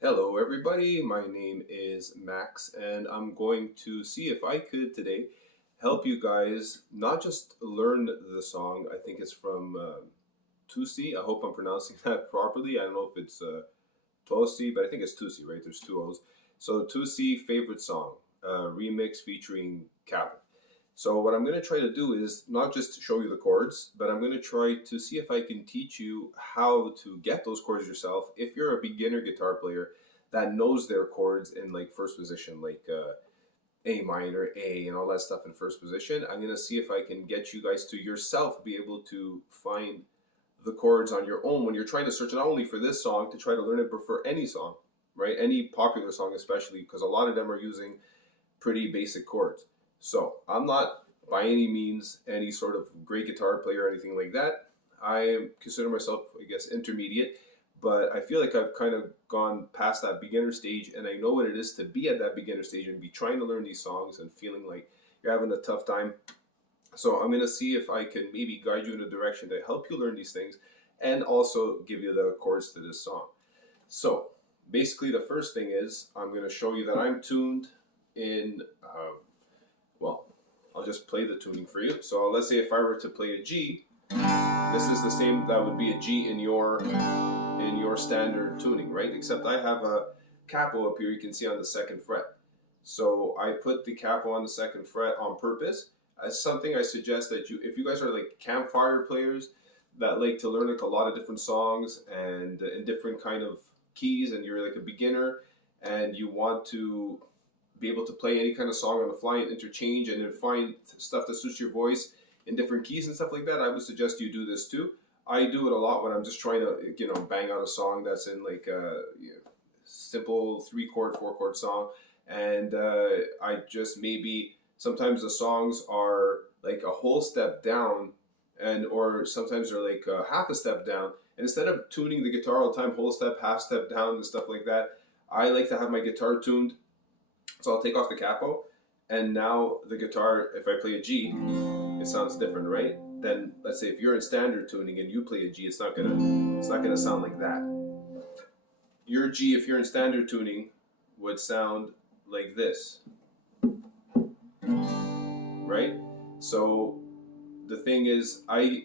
Hello, everybody. My name is Max, and I'm going to see if I could today help you guys not just learn the song. I think it's from Toosii. I hope I'm pronouncing that properly. I don't know if it's Toosii, but I think it's Toosii, right? There's two O's. So Toosii favorite song remix featuring Khalid. So what I'm going to try to do is not just show you the chords, but I'm going to try to see if I can teach you how to get those chords yourself. If you're a beginner guitar player that knows their chords in like first position, like A minor, A, and all that stuff in first position, I'm going to see if I can get you guys to yourself be able to find the chords on your own when you're trying to search not only for this song to try to learn it, but for any song, right? Any popular song, especially because a lot of them are using pretty basic chords. So I'm not by any means any sort of great guitar player or anything like that. I consider myself, I guess, intermediate, but I feel like I've kind of gone past that beginner stage and I know what it is to be at that beginner stage and be trying to learn these songs and feeling like you're having a tough time. So I'm going to see if I can maybe guide you in a direction to help you learn these things and also give you the chords to this song. So basically the first thing is I'm going to show you that I'm tuned in, well, I'll just play the tuning for you. So let's say if I were to play a G, this is the same, that would be a G in your standard tuning, right? Except I have a capo up here you can see on the second fret. So I put the capo on the second fret on purpose as something I suggest that you, if you guys are like campfire players that like to learn like a lot of different songs and in different kind of keys and you're like a beginner and you want to be able to play any kind of song on the fly and interchange and then find stuff that suits your voice in different keys and stuff like that, I would suggest you do this too. I do it a lot when I'm just trying to, bang out a song that's in like a simple 3 chord, 4 chord song. And I just maybe sometimes the songs are like a whole step down and or sometimes they're like half a step down. And instead of tuning the guitar all the time, whole step, half step down and stuff like that, I like to have my guitar tuned. So I'll take off the capo and now the guitar, if I play a G, it sounds different, right? Then let's say if you're in standard tuning and you play a G, it's not gonna sound like that. Your G, if you're in standard tuning, would sound like this, right? So the thing is, I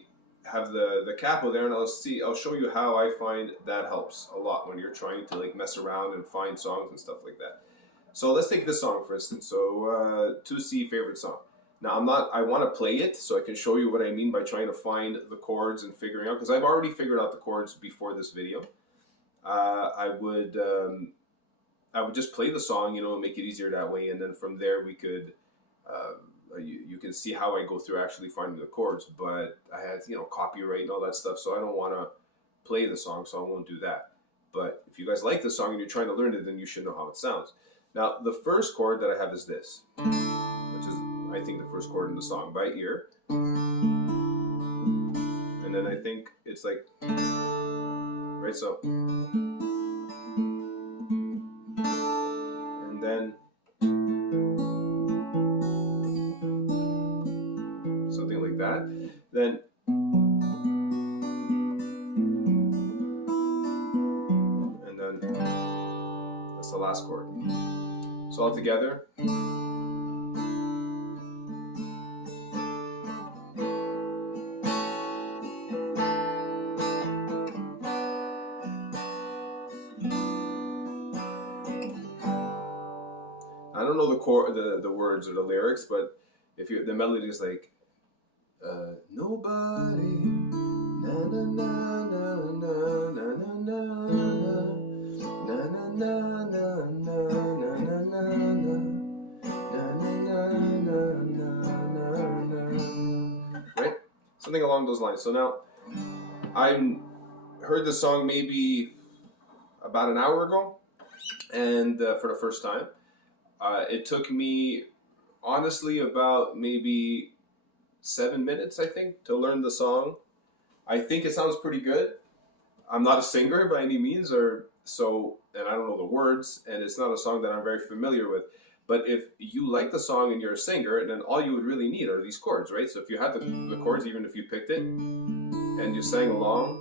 have the capo there, and I'll show you how I find that helps a lot when you're trying to like mess around and find songs and stuff like that. So let's take this song for instance. So Toosii favorite song. Now I want to play it so I can show you what I mean by trying to find the chords and figuring out, because I've already figured out the chords before this video. I would just play the song, and make it easier that way, and then from there we could, you can see how I go through actually finding the chords. But I had, copyright and all that stuff, so I don't want to play the song, so I won't do that. But if you guys like the song and you're trying to learn it, then you should know how it sounds. Now, the first chord that I have is this, which is, I think, the first chord in the song by ear. And then I think it's like, right, so. And then something like that. Then and then that's the last chord. So all together. I don't know the words or the lyrics, but if you the melody is like nobody na na na na na na na na na na na na na right, something along those lines. So now I heard the song maybe about an hour ago, and for the first time. It took me, honestly, about maybe 7 minutes, I think, to learn the song. I think it sounds pretty good. I'm not a singer by any means, and I don't know the words, and it's not a song that I'm very familiar with. But if you like the song and you're a singer, then all you would really need are these chords, right? So if you had the chords, even if you picked it, and you sang along,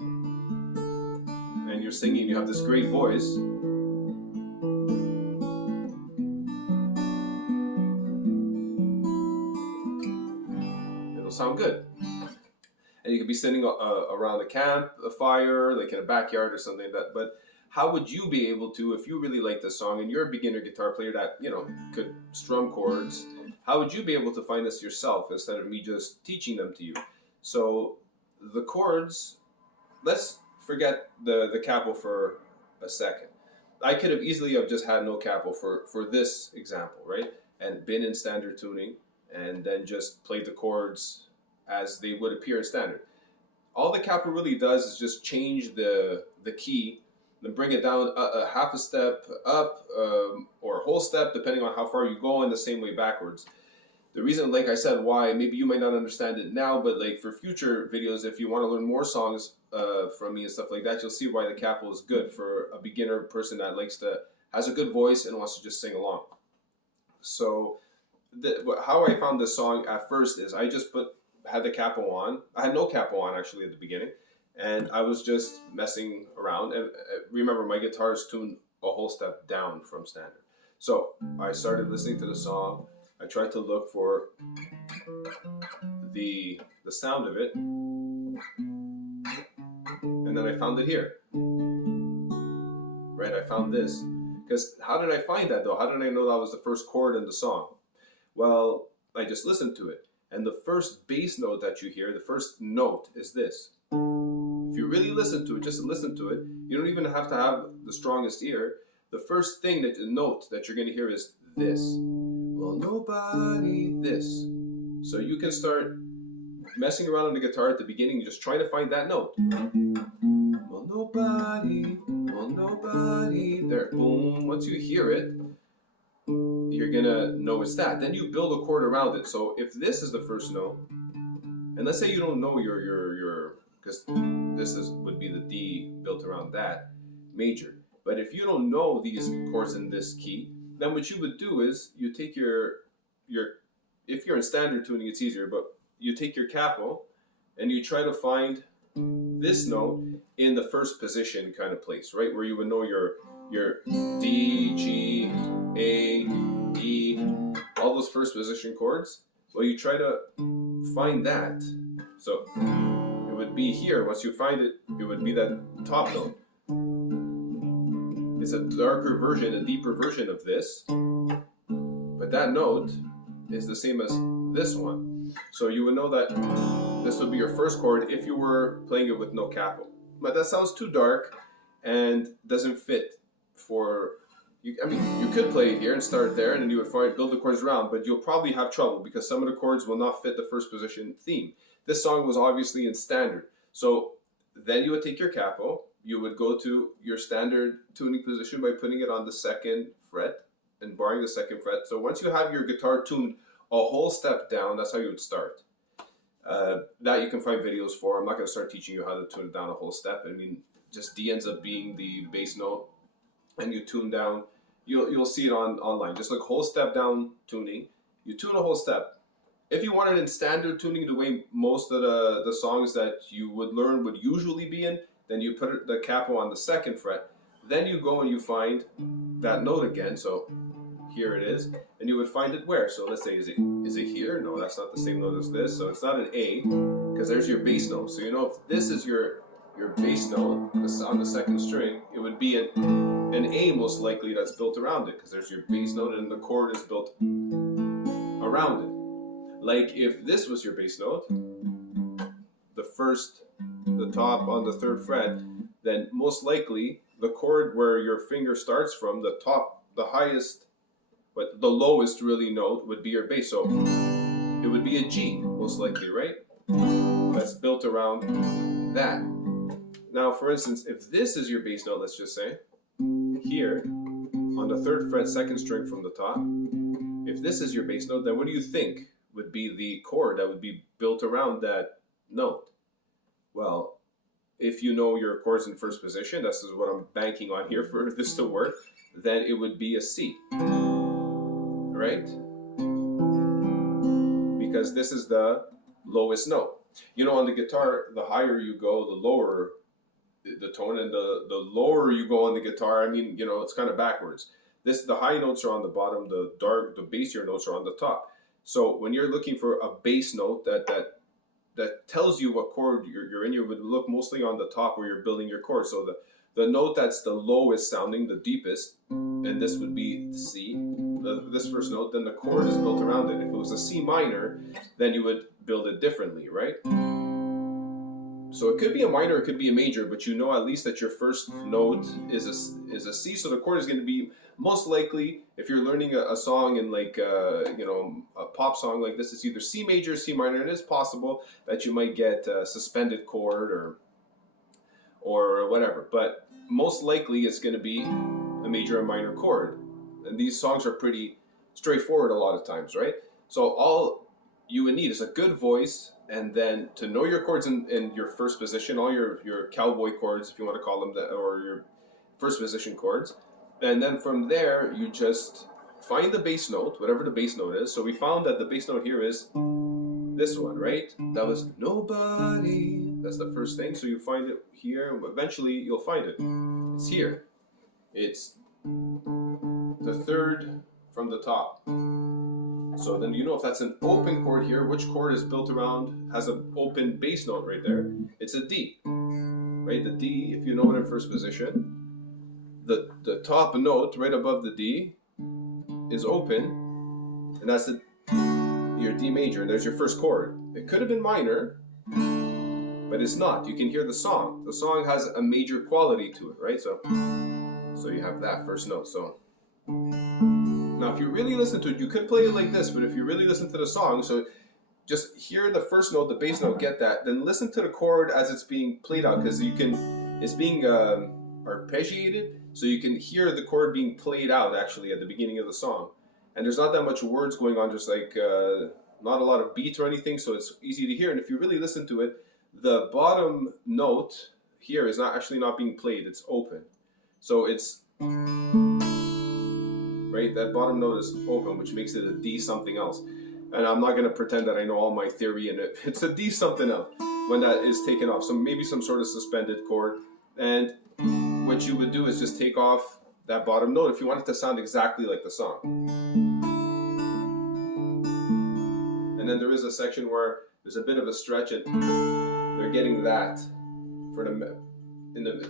and you're singing, you have this great voice, sound good. And you could be sitting around a camp, a fire, like in a backyard or something like that. But how would you be able to, if you really like this song and you're a beginner guitar player that, you know, could strum chords, how would you be able to find this yourself instead of me just teaching them to you? So the chords, let's forget the capo for a second. I could have easily have just had no capo for this example, right? And been in standard tuning and then just played the chords as they would appear in standard. All the capo really does is just change the key, then bring it down a half a step up or a whole step, depending on how far you go, and the same way backwards. The reason, like I said, why, maybe you might not understand it now, but like for future videos, if you want to learn more songs from me and stuff like that, you'll see why the capo is good for a beginner person that has a good voice and wants to just sing along. So how I found this song at first is I just had the capo on. I had no capo on actually at the beginning, and I was just messing around. And remember, my guitar is tuned a whole step down from standard. So I started listening to the song. I tried to look for the sound of it, and then I found it here. Right, I found this. Because how did I find that though? How did I know that was the first chord in the song? Well, I just listened to it. And the first bass note that you hear, the first note is this. If you really listen to it, just listen to it, you don't even have to have the strongest ear. The first the note that you're going to hear is this. Well, nobody, this. So you can start messing around on the guitar at the beginning, just trying to find that note. Well, nobody, there, boom. Once you hear it, you're gonna know it's that. Then you build a chord around it. So if this is the first note, and let's say you don't know your because would be the D built around that major. But if you don't know these chords in this key, then what you would do is you take your if you're in standard tuning, it's easier, but you take your capo and you try to find this note in the first position kind of place, right? Where you would know your D, G, A, E, all those first position chords. Well, you try to find that. So it would be here. Once you find it, it would be that top note. It's a darker version, a deeper version of this, but that note is the same as this one. So you would know that this would be your first chord if you were playing it with no capo. But that sounds too dark and doesn't fit for you. I mean, you could play it here and start there, and then you would build the chords around, but you'll probably have trouble because some of the chords will not fit the first position theme. This song was obviously in standard. So then you would take your capo, you would go to your standard tuning position by putting it on the second fret and barring the second fret. So once you have your guitar tuned a whole step down, that's how you would start. That you can find videos for. I'm not going to start teaching you how to tune it down a whole step. I mean, just D ends up being the bass note, and you tune down. You'll see it online. Just like whole step down tuning. You tune a whole step. If you want it in standard tuning, the way most of the songs that you would learn would usually be in, then you put the capo on the second fret. Then you go and you find that note again. So here it is, and you would find it where? So let's say, is it here? No, that's not the same note as this. So it's not an A, because there's your bass note. So you know if this is your bass note on the second string, it would be an A most likely that's built around it, because there's your bass note and the chord is built around it. Like if this was your bass note, the top on the third fret, then most likely the chord where your finger starts from, the top, the highest, but the lowest really note would be your bass. So it would be a G, most likely, right? That's built around that. Now, for instance, if this is your bass note, let's just say, here, on the third fret, second string from the top, if this is your bass note, then what do you think would be the chord that would be built around that note? Well, if you know your chords in first position, this is what I'm banking on here for this to work, then it would be a C. Right? Because this is the lowest note. You know, on the guitar, the higher you go, the lower the tone, and the lower you go on the guitar, I mean, you know, it's kind of backwards. The high notes are on the bottom, the bassier notes are on the top. So when you're looking for a bass note that that tells you what chord you're in. You would look mostly on the top where you're building your chord. So the note that's the lowest sounding, the deepest, and this would be C, this first note, then the chord is built around it. If it was a C minor, then you would build it differently, right? So it could be a minor, it could be a major, but you know at least that your first note is a C, so the chord is going to be most likely, if you're learning a song in like a pop song like this, it's either C major or C minor, and it's possible that you might get a suspended chord or whatever, but most likely it's going to be a major and minor chord. And these songs are pretty straightforward a lot of times, right? So all you would need is a good voice, and then to know your chords in your first position, all your cowboy chords, if you want to call them that, or your first position chords. And then from there, you just find the bass note, whatever the bass note is. So we found that the bass note here is this one, right? That was nobody. That's the first thing. So you find it here. Eventually, you'll find it. It's here. It's the third from the top. So then you know if that's an open chord here, which chord is built around, has an open bass note right there. It's a D, right? The D, if you know it in first position, the top note right above the D is open, and that's your D major, and there's your first chord. It could have been minor, but it's not. You can hear the song. The song has a major quality to it, right? So you have that first note. So now if you really listen to it, you could play it like this, but if you really listen to the song, so just hear the first note, the bass note, get that, then listen to the chord as it's being played out, because it's being arpeggiated, so you can hear the chord being played out actually at the beginning of the song. And there's not that much words going on, just like not a lot of beats or anything, so it's easy to hear. And if you really listen to it, the bottom note here is not being played, it's open. So it's, right, that bottom note is open, which makes it a D something else. And I'm not going to pretend that I know all my theory in it. It's a D something else when that is taken off. So maybe some sort of suspended chord. And what you would do is just take off that bottom note if you want it to sound exactly like the song. And then there is a section where there's a bit of a stretch, and they're getting that for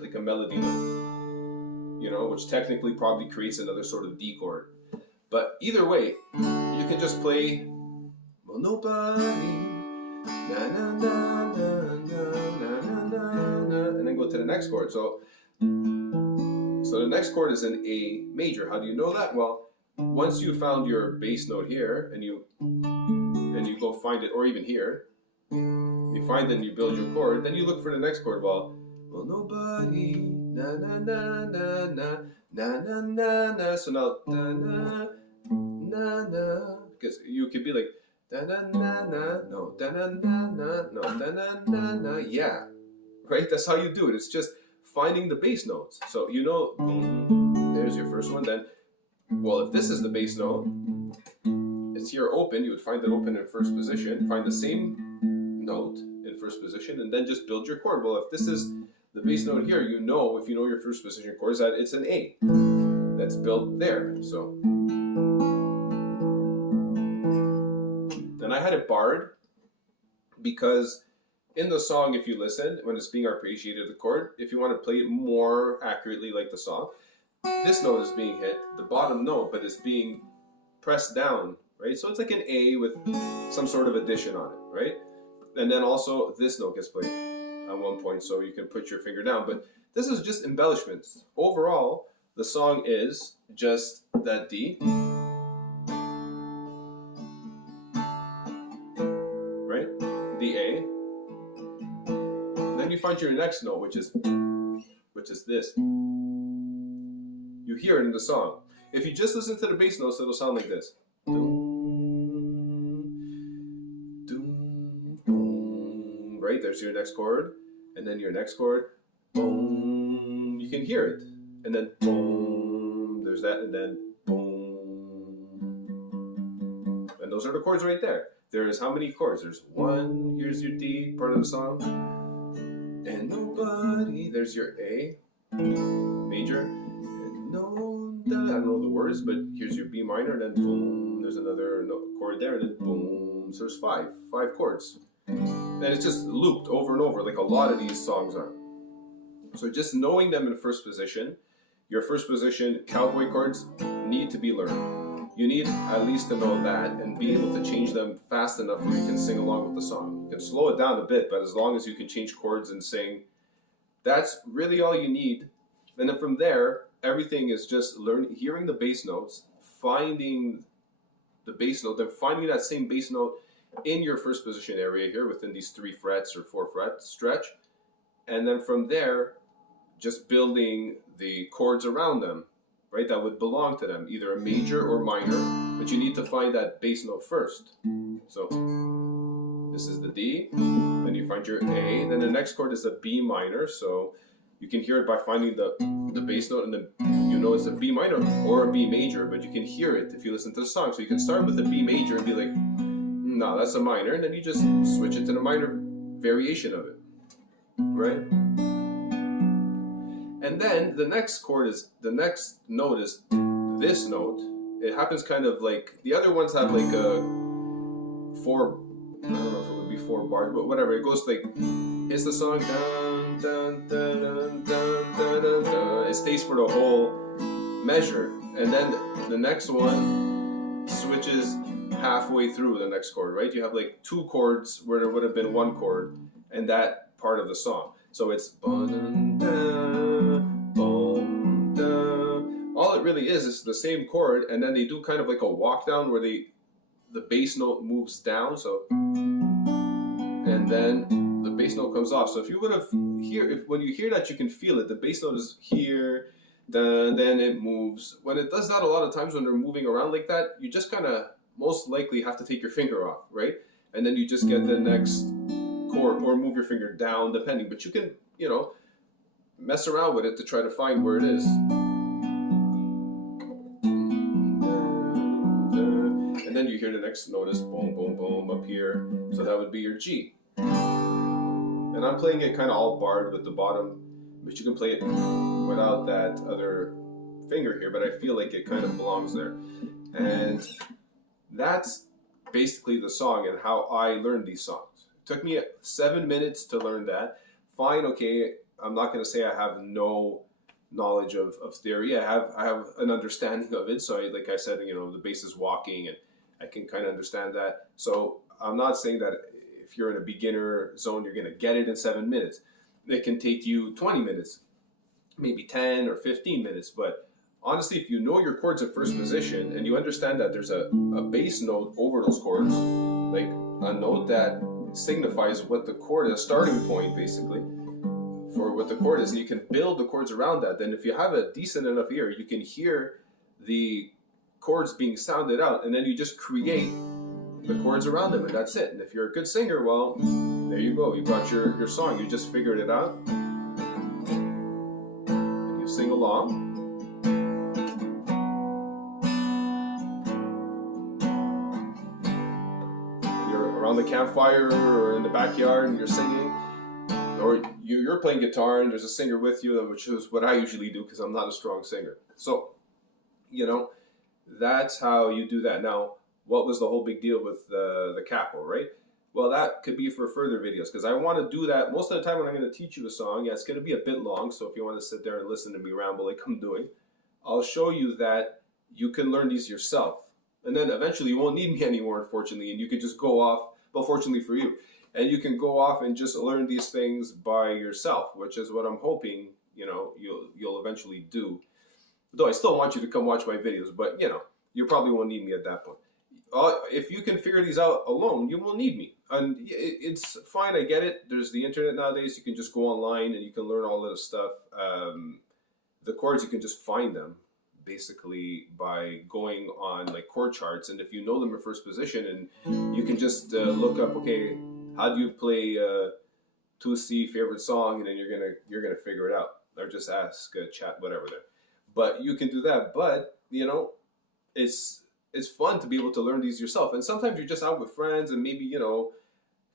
like a melody note, you know, which technically probably creates another sort of D chord. But either way, you can just play, well, nobody, na na na na na na na na, and then go to the next chord. So the next chord is an A major. How do you know that? Well, once you found your bass note here, and you go find it, or even here, you find it and you build your chord, then you look for the next chord. Well, nobody, na na na na na na na na na. So now na na na na, because you could be like da na na na, no da na na na, no da na na na, yeah, right? That's how you do it. It's just finding the bass notes. So you know, there's your first one. Then, well, if this is the bass note, it's here open. You would find it open in first position. Find the same note in first position, and then just build your chord. Well, if this is the bass note here, you know, if you know your first position chords, that it's an A that's built there. So then I had it barred because in the song, if you listen, when it's being arpeggiated, the chord, if you want to play it more accurately like the song, this note is being hit, the bottom note, but it's being pressed down, right? So it's like an A with some sort of addition on it, right? And then also this note gets played at one point, so you can put your finger down. But this is just embellishments. Overall, the song is just that D, right? The A. Then you find your next note, which is this. You hear it in the song. If you just listen to the bass notes, it'll sound like this. Right? There's your next chord, and then your next chord. Boom. You can hear it. And then boom. There's that, and then boom. And those are the chords right there. There's how many chords? There's one. Here's your D, part of the song. And nobody. There's your A major. And no, I don't know the words, but here's your B minor, and then boom. There's another chord there, and then boom. So there's five chords. And and it's just looped over and over like a lot of these songs are. So just knowing them in first position, your first position cowboy chords need to be learned. You need at least to know that and be able to change them fast enough where you can sing along with the song. You can slow it down a bit, but as long as you can change chords and sing, that's really all you need. And then from there, everything is just hearing the bass notes, finding the bass note, then finding that same bass note in your first position area here within these 3 frets or 4 fret stretch. And then from there, just building the chords around them, right, that would belong to them, either a major or minor, but you need to find that bass note first. So this is the D, then you find your A, then the next chord is a B minor, so you can hear it by finding the bass note, and then you know it's a B minor or a B major, but you can hear it if you listen to the song. So you can start with a B major and be like, no, that's a minor, and then you just switch it to the minor variation of it, right? And then the next note is this note. It happens kind of like, the other ones have like a 4, I don't know if it would be 4 bars, but whatever. It goes like, hits the song, dun, dun, dun, dun, dun, dun, dun, dun. It stays for the whole measure. And then the next one switches halfway through the next chord, right? You have like 2 chords where there would have been 1 chord in that part of the song. So it's dun, dun, boom, dun. All it really is the same chord, and then they do kind of like a walk down where the bass note moves down, so, and then the bass note comes off. So if you would have when you hear that, you can feel it. The bass note is here, then it moves. When it does that, a lot of times when they're moving around like that, you just kind of most likely have to take your finger off, right? And then you just get the next chord, or move your finger down, depending. But you can, you know, mess around with it to try to find where it is. And then you hear the next note is boom, boom, boom up here. So that would be your G. And I'm playing it kind of all barred with the bottom, but you can play it without that other finger here, but I feel like it kind of belongs there. And that's basically the song and how I learned these songs. It took me 7 minutes to learn that. Fine, okay, I'm not going to say I have no knowledge of theory. I have an understanding of it. So like I said, you know, the bass is walking and I can kind of understand that. So I'm not saying that if you're in a beginner zone, you're going to get it in 7 minutes. It can take you 20 minutes, maybe 10 or 15 minutes. But honestly, if you know your chords in first position and you understand that there's a bass note over those chords, like a note that signifies what the chord is, a starting point basically for what the chord is, and you can build the chords around that, then if you have a decent enough ear, you can hear the chords being sounded out, and then you just create the chords around them, and that's it. And if you're a good singer, well, there you go. You got your song. You just figured it out. And you sing along. And you're around the campfire or in the backyard and you're singing. Or you're playing guitar and there's a singer with you, which is what I usually do because I'm not a strong singer. So, you know, that's how you do that. Now, what was the whole big deal with the capo, right? Well, that could be for further videos because I want to do that. Most of the time when I'm going to teach you a song, yeah, it's going to be a bit long. So if you want to sit there and listen to me ramble like I'm doing, I'll show you that you can learn these yourself. And then eventually you won't need me anymore, unfortunately, and you can just go off, well, fortunately for you, and you can go off and just learn these things by yourself, which is what I'm hoping, you know, you'll eventually do. Though I still want you to come watch my videos, but, you know, you probably won't need me at that point. If you can figure these out alone, you will need me. And it's fine, I get it. There's the internet nowadays. You can just go online and you can learn all of this stuff. The chords, you can just find them basically by going on like chord charts. And if you know them in first position, and you can just look up, okay, how do you play Toosii favorite song, and then you're gonna figure it out, or just ask chat, whatever there. But you can do that. But you know, it's fun to be able to learn these yourself. And sometimes you're just out with friends, and maybe, you know,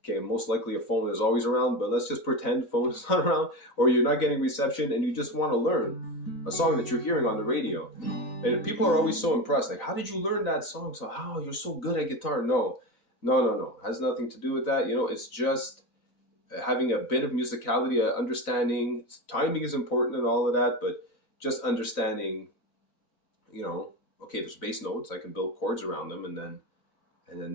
okay, most likely a phone is always around, but let's just pretend phone is not around, or you're not getting reception, and you just want to learn a song that you're hearing on the radio. And people are always so impressed, like, how did you learn that song? So how you're so good at guitar? No. It has nothing to do with that. You know, it's just having a bit of musicality, understanding timing is important and all of that, but just understanding, you know, okay, there's bass notes, I can build chords around them, and then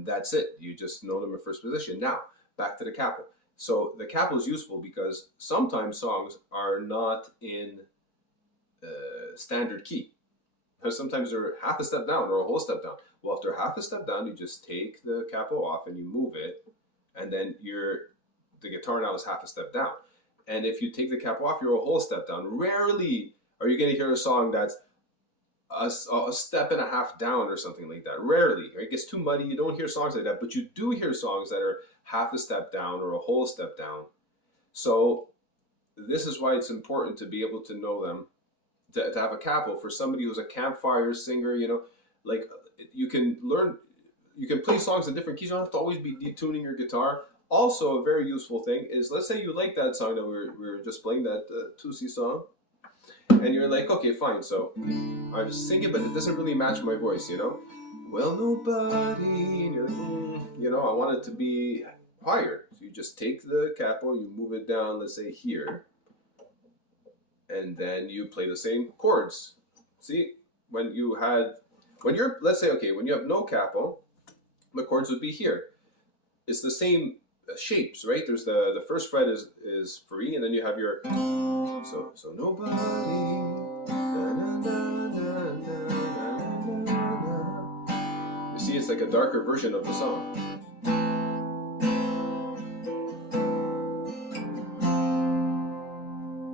that's it. You just know them in first position. Now back to the capo. So the capo is useful because sometimes songs are not in standard key. Because sometimes they're half a step down or a whole step down. Well, if they're half a step down, you just take the capo off and you move it, and then the guitar now is half a step down. And if you take the capo off, you're a whole step down. Rarely are you going to hear a song that's a step and a half down or something like that. Rarely. It gets too muddy. You don't hear songs like that, but you do hear songs that are half a step down or a whole step down. So this is why it's important to be able to know them, to have a capo for somebody who's a campfire singer. You know, like you can play songs in different keys. You don't have to always be detuning your guitar. Also, a very useful thing is, let's say you like that song that we were just playing, that Toosii song, and you're like, okay, fine, so I just sing it, but it doesn't really match my voice, you know? Well, nobody, and you're like, you know, I want it to be higher. So you just take the capo, you move it down, let's say here, and then you play the same chords. See, when you're, let's say, okay, when you have no capo, the chords would be here. It's the same shapes, right? There's the first fret is free, and then you have your so nobody. Na, na, na, na, na, na, na. You see, it's like a darker version of the song.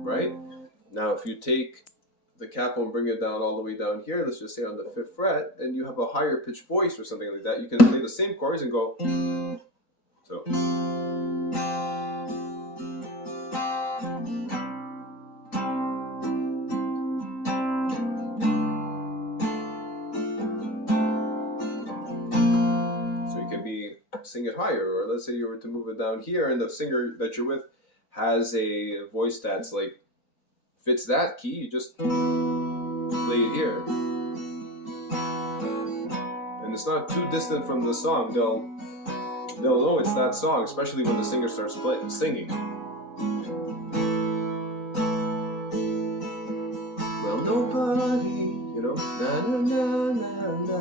Right? Now, if you take the capo and bring it down all the way down here, let's just say on the 5th fret, and you have a higher pitched voice or something like that, you can play the same chords and go so. Sing it higher, or let's say you were to move it down here and the singer that you're with has a voice that's like fits that key, you just play it here, and it's not too distant from the song. They'll know it's that song, especially when the singer starts singing. Well, nobody, you know, na na na na na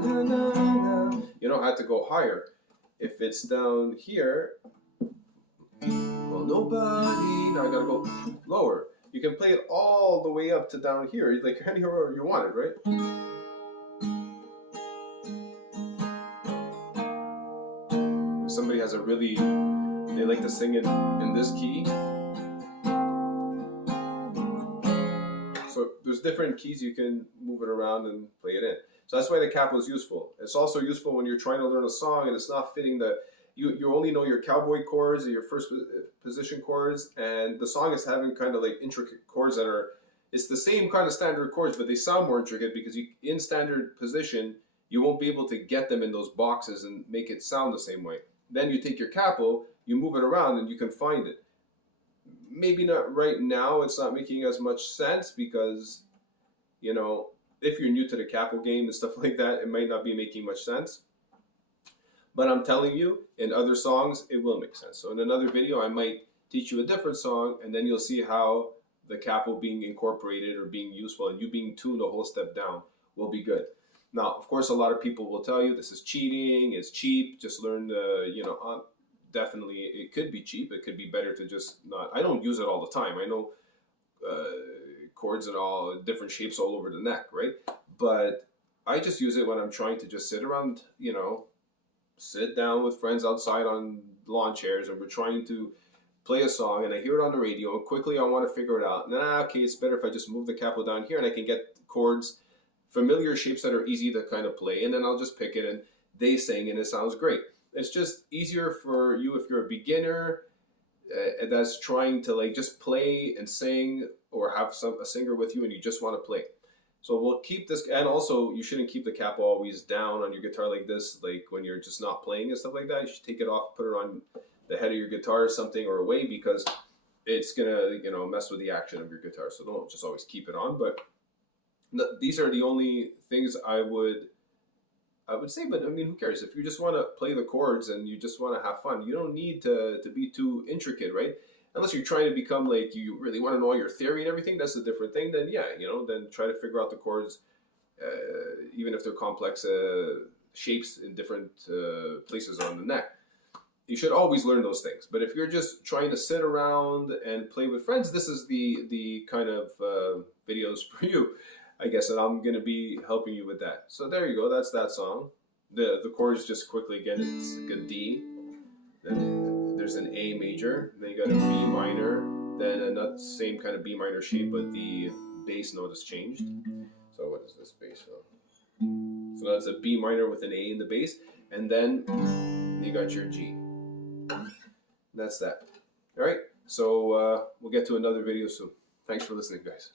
na na na. You don't have to go higher. If it's down here, well, nobody, now I gotta go lower. You can play it all the way up to down here, like anywhere you want it, right? If somebody has they like to sing it in this key. So there's different keys you can move it around and play it in. So that's why the capo is useful. It's also useful when you're trying to learn a song and it's not fitting you only know your cowboy chords or your first position chords, and the song is having kind of like intricate chords it's the same kind of standard chords, but they sound more intricate because in standard position, you won't be able to get them in those boxes and make it sound the same way. Then you take your capo, you move it around and you can find it. Maybe not right now, it's not making as much sense because, you know, if you're new to the capo game and stuff like that, it might not be making much sense. But I'm telling you, in other songs, it will make sense. So in another video, I might teach you a different song, and then you'll see how the capo being incorporated or being useful and you being tuned a whole step down will be good. Now, of course, a lot of people will tell you this is cheating, it's cheap, just learn definitely it could be cheap. It could be better to just not. I don't use it all the time. I know chords and all different shapes all over the neck, right? But I just use it when I'm trying to just sit around, you know, sit down with friends outside on lawn chairs and we're trying to play a song and I hear it on the radio and quickly I want to figure it out. Okay, it's better if I just move the capo down here and I can get chords, familiar shapes that are easy to kind of play, and then I'll just pick it and they sing and it sounds great. It's just easier for you if you're a beginner that's trying to like just play and sing, or have a singer with you and you just want to play. So we'll keep this, and also you shouldn't keep the capo always down on your guitar like this, like when you're just not playing and stuff like that. You should take it off, put it on the head of your guitar or something, or away, because it's gonna, you know, mess with the action of your guitar. So don't just always keep it on. But these are the only things I would I would say, but I mean, who cares? If you just want to play the chords and you just want to have fun, you don't need to be too intricate, right? Unless you're trying to become like you really want to know all your theory and everything, that's a different thing. Then yeah, then try to figure out the chords, even if they're complex shapes in different places on the neck. You should always learn those things. But if you're just trying to sit around and play with friends, this is the kind of videos for you, I guess, and I'm going to be helping you with that. So there you go. That's that song. The chords just quickly again. It's like a D. Then there's an A major. Then you got a B minor. Then another same kind of B minor shape, but the bass note has changed. So what is this bass note? So that's a B minor with an A in the bass, and then you got your G. That's that. All right. So we'll get to another video soon. Thanks for listening, guys.